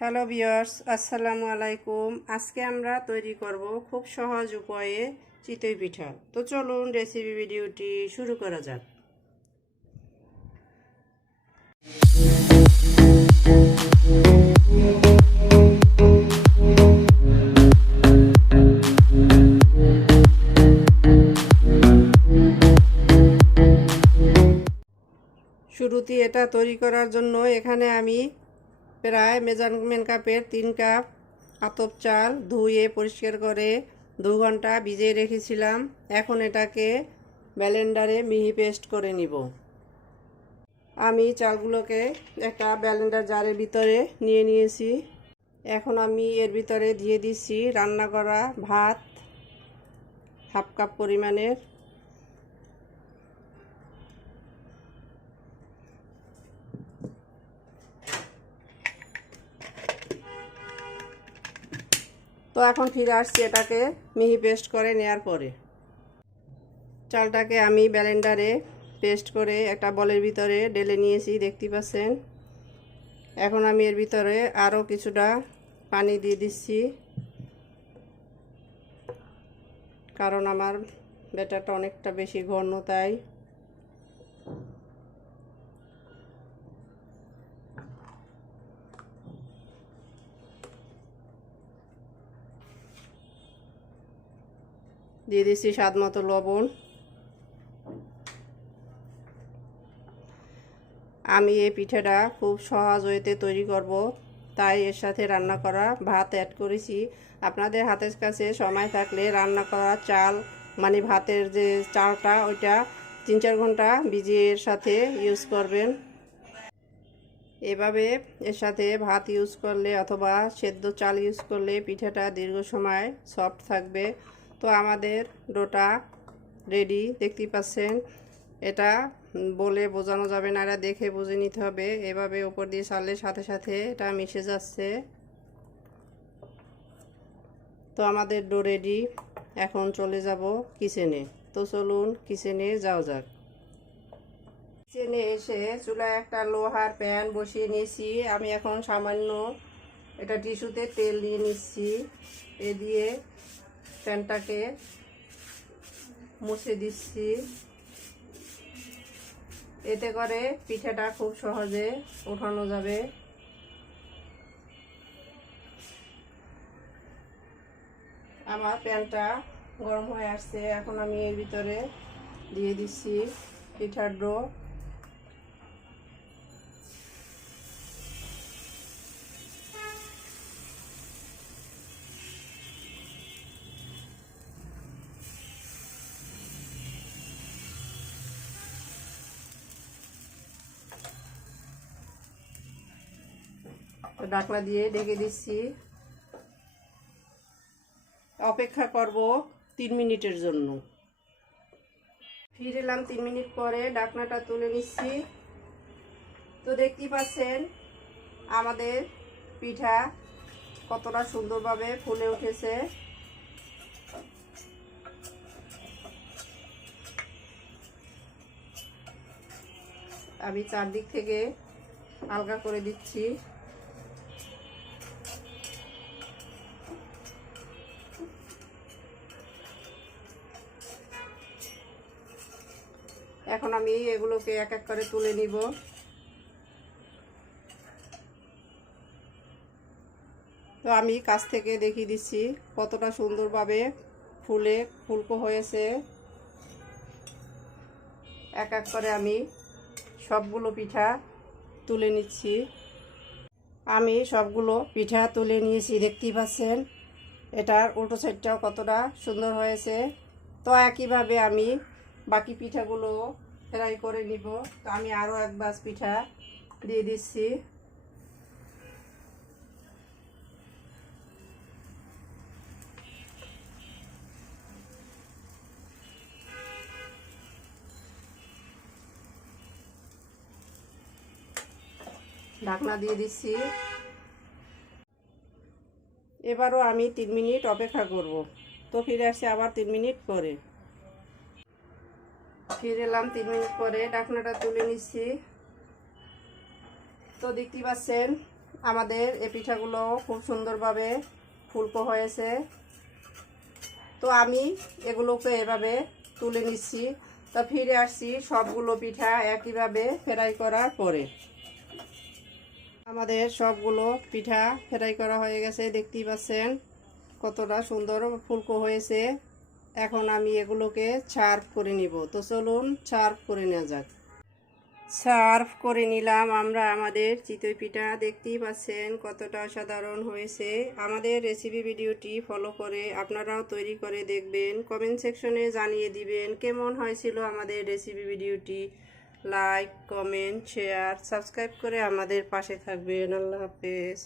Hello viewers, আসসালামু আলাইকুম। আজকে আমরা তৈরি করব খুব সহজ উপায়ে চিতই পিঠা। তো চলুন রেসিপি ভিডিওটি শুরু করা যাক। শুরুতে এটা তৈরি করার জন্য এখানে আমি প্রায় মেজারমেন্ট কাপের 3 কাপ আতপ চাল ধুয়ে পরিষ্কার করে 2 ঘন্টা ভিজিয়ে রেখেছিলাম। এখন এটাকে ব্লেন্ডারে মিহি পেস্ট করে নিব। আমি চালগুলোকে একটা ব্লেন্ডার জারের ভিতরে নিয়ে নিয়েছি। এখন আমি এর ভিতরে দিয়ে দিচ্ছি রান্না করা ভাত হাফ কাপ পরিমাণের। তো এখন ফিরে আসছি এটাকে মিহি পেস্ট করে নেওয়ার পরে। চালটাকে আমি ব্লেন্ডারে পেস্ট করে একটা বলের ভিতরে ঢেলে নিয়েছি, দেখতে পাচ্ছেন। এখন আমি এর ভিতরে আরও কিছুটা পানি দিয়ে দিচ্ছি, কারণ আমার ব্যাটারটা অনেকটা বেশি ঘন, তাই দিয়ে দিচ্ছি স্বাদ মতো লবণ। আমি এই পিঠাটা খুব সহজ ওয়েতে তৈরি করব, তাই এর সাথে রান্না করা ভাত অ্যাড করেছি। আপনাদের হাতের কাছে সময় থাকলে রান্না করা চাল মানে ভাতের যে চালটা ওইটা 3-4 ঘন্টা ভিজিয়ে এর সাথে ইউজ করবেন। এভাবে এর সাথে ভাত ইউজ করলে অথবা সেদ্ধ চাল ইউজ করলে পিঠাটা দীর্ঘ সময় সফট থাকবে। তো আমাদের ডোটা রেডি, দেখতে পাচ্ছেন। এটা বলে বোঝানো যাবে না, এটা দেখে বুঝে নিতে হবে। এভাবে উপর দিয়ে চাললে সাথে সাথে এটা মিশে যাচ্ছে। তো আমাদের ডো রেডি। এখন চলে যাব কিচেনে। তো চলুন কিচেনে যাওয়া যাক। কিচেনে এসে চুলায় একটা লোহার প্যান বসিয়ে নিয়েছি। আমি এখন সামান্য এটা টিস্যুতে তেল দিয়ে নিচ্ছি। এ দিয়ে প্যানটাকে মুছে দিচ্ছি। এতে করে পিঠাটা খুব সহজে ওঠানো যাবে। আমার প্যানটা গরম হয়ে আসছে। এখন আমি এর ভিতরে দিয়ে দিচ্ছি পিঠার ডো। ঢাকনা দিয়ে ঢেকে দিচ্ছি। অপেক্ষা করব 3 মিনিটের জন্য। ফিরে এলাম 3 মিনিট পরে, ঢাকনাটা তুলে নিচ্ছি। তো দেখতেই পাচ্ছেন আমাদের পিঠা কতটা সুন্দরভাবে ফুলে উঠেছে। আমি চারদিক থেকে হালকা করে দিচ্ছি। এখন আমি এগুলোকে এক এক করে তুলে নিব। তো আমি কাছ থেকে দেখিয়ে দিচ্ছি কতটা সুন্দরভাবে ফুলকো হয়েছে। এক এক করে আমি সবগুলো পিঠা তুলে নিচ্ছি। আমি সবগুলো পিঠা তুলে নিয়েছি, দেখতেই পাচ্ছেন। এটার উল্টো সাইডটাও কতটা সুন্দর হয়েছে। তো একইভাবে আমি বাকি পিঠাগুলো ফ্রাই করে নিব। তো আমি আরও এক বাস পিঠা দিয়ে দিচ্ছি। ঢাকনা দিয়ে দিচ্ছি। এবারও আমি 3 মিনিট অপেক্ষা করব। তো ফিরে আসছি আবার 3 মিনিট পরে। ফিরে এলাম 3 মিনিট পরে, ঢাকনাটা তুলে নিচ্ছি। তো দেখতে পাচ্ছেন আমাদের এই পিঠাগুলো খুব সুন্দরভাবে ফুলকো হয়েছে। তো আমি এগুলোকে এভাবে তুলে নিচ্ছি। তো ফিরে আসছি সবগুলো পিঠা একইভাবে ফ্রাই করার পরে। আমাদের সবগুলো পিঠা ফ্রাই করা হয়ে গেছে, দেখতেই পাচ্ছেন কতটা সুন্দর ফুলকো হয়েছে। এখন আমি এগুলোকে সার্ভ করে নিব। তো চলুন সার্ভ করে নেওয়া যাক। সার্ভ করে নিলাম আমরা আমাদের চিতই পিঠা। দেখতেই পাচ্ছেন কতটা অসাধারণ হয়েছে। আমাদের রেসিপি ভিডিওটি ফলো করে আপনারাও তৈরি করে দেখবেন। কমেন্ট সেকশনে জানিয়ে দিবেন কেমন হয়েছিল আমাদের রেসিপি ভিডিওটি। লাইক, কমেন্ট, শেয়ার, সাবস্ক্রাইব করে আমাদের পাশে থাকবেন। আল্লাহ হাফেজ।